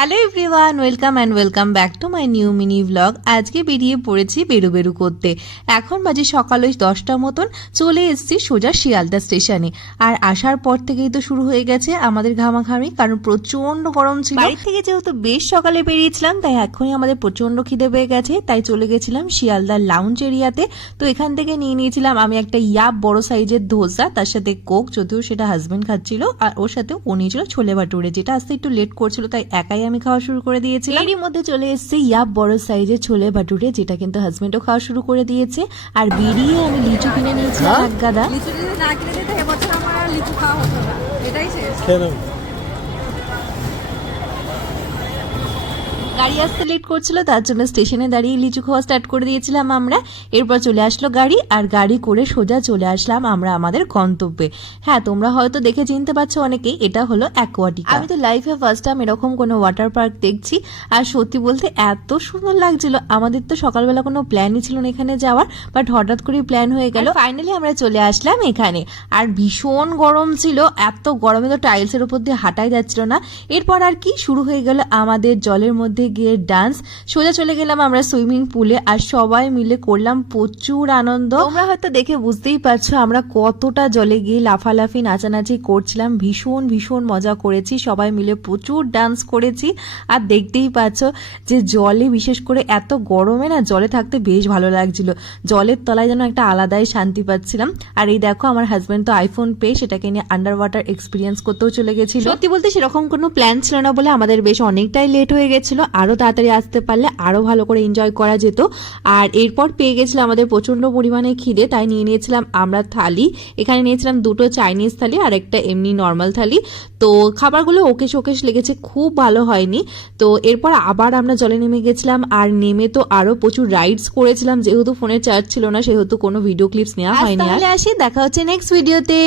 Hello everyone, welcome back to my new mini blog. আজকে বেরিয়ে পড়েছি বেরু করতে। এখন বাজে সকাল ওই 10টার মতন। চলে এসেছি সোজা শিয়ালদা স্টেশনে। আর আসার পর থেকেই তো শুরু হয়ে গেছে আমাদের ঘামাঘামি, কারণ প্রচন্ড গরম ছিল। বাড়ি থেকে যেহেতু বেশ সকালে বেরিয়েছিলাম, তাই এখনই আমাদের প্রচন্ড খিদে পেয়ে গেছে। তাই চলে গেছিলাম শিয়ালদার লাউঞ্জ এরিয়াতে। তো এখান থেকে নিয়ে নিয়েছিলাম আমি একটা বড় সাইজের ধোসা, তার সাথে কোক, যদিও সেটা হাজবেন্ড খাচ্ছিল, আর ওর সাথে ও নিয়েছিল ছোলে ভাটুরে, যেটা আসতে একটু লেট করছিল, তাই একাই আমি খাওয়া শুরু করে দিয়েছিলাম। এরই মধ্যে চলে এসেছে বড় সাইজের ছোলে ভাটুরে, যেটা কিন্তু হাজবেন্ডও খাওয়া শুরু করে দিয়েছে। আর বেরিয়ে আমি লিচু কিনে নিয়েছিলাম এক গাদা। লিচু যদি না কিনে দিতে এবছর আমার আর লিচু খাওয়া হতো না, এটাই শেষ। গাড়ি আসতে লেট করছিল, তার জন্য স্টেশনে দাঁড়িয়ে লিচু খাওয়া স্টার্ট করে দিয়েছিলাম আমরা। এরপর চলে আসলো গাড়ি, আর গাড়ি করে সোজা চলে আসলাম আমরা আমাদের গন্তব্যে। হ্যাঁ, তোমরা হয়তো দেখে চিনতে পারছো অনেকেই, এটা হলো অ্যাকোয়াটিকা। আমি তো লাইফে ফার্স্ট টাইম এরকম কোনো ওয়াটার পার্ক দেখছি, আর সত্যি বলতে এত সুন্দর লাগছিল। আমাদের তো সকালবেলা কোনো প্ল্যানই ছিল না এখানে যাওয়ার, বাট হঠাৎ করে প্ল্যান হয়ে গেল। ফাইনালি আমরা চলে আসলাম এখানে। আর ভীষণ গরম ছিল, এত গরমে তো টাইলসের উপর দিয়ে হাঁটাই যাচ্ছিল না। এরপর আর কি শুরু হয়ে গেল আমাদের জলের মধ্যে গিয়ে ডান্স। সোজা চলে গেলাম আমরা সুইমিং পুলে, আর সবাই মিলে করলাম প্রচুর আনন্দ। তোমরা হয়তো দেখে বুঝতেই পারছো আমরা কতটা জলে গিয়ে লাফালাফি নাচানাচি করছিলাম। ভীষণ মজা করেছি, সবাই মিলে প্রচুর ডান্স করেছি। আর দেখতেই পাচ্ছ যে জলে, বিশেষ করে এত গরমে না জলে থাকতে বেশ ভালো লাগছিল। জলের তলায় যেন একটা আলাদাই শান্তি পাচ্ছিলাম। আর এই দেখো আমার হাজবেন্ড তো আইফোন পেয়ে সেটাকে নিয়ে আন্ডার ওয়াটার এক্সপিরিয়েন্স করতেও চলে গেছিল। সত্যি বলতে সেরকম কোনো প্ল্যান ছিল না বলে আমাদের বেশ অনেকটাই লেট হয়ে গেছিল। আরো তাড়াতাড়ি আসতে পারলে আরো ভালো করে এনজয় করা যেত। আর এরপর পেয়ে গেছিল আমাদের প্রচন্ড পরিমাণে খিদে, তাই নিয়ে নিয়েছিলাম আমরা থালি। এখানে নিয়েছিলাম দুটো চাইনিজ থালি আর একটা এমনি নর্মাল থালি। তো খাবারগুলো ওকেশ লেগেছে, খুব ভালো হয়নি। তো এরপর আবার আমরা জলে নেমে গেছিলাম, আর নেমে তো আরো প্রচুর রাইডস করেছিলাম। যেহেতু ফোনে চার্জ ছিল না, সেহেতু কোনো ভিডিও ক্লিপস নেওয়া হয়নি। আর আসি, দেখা হচ্ছে নেক্সট ভিডিওতে।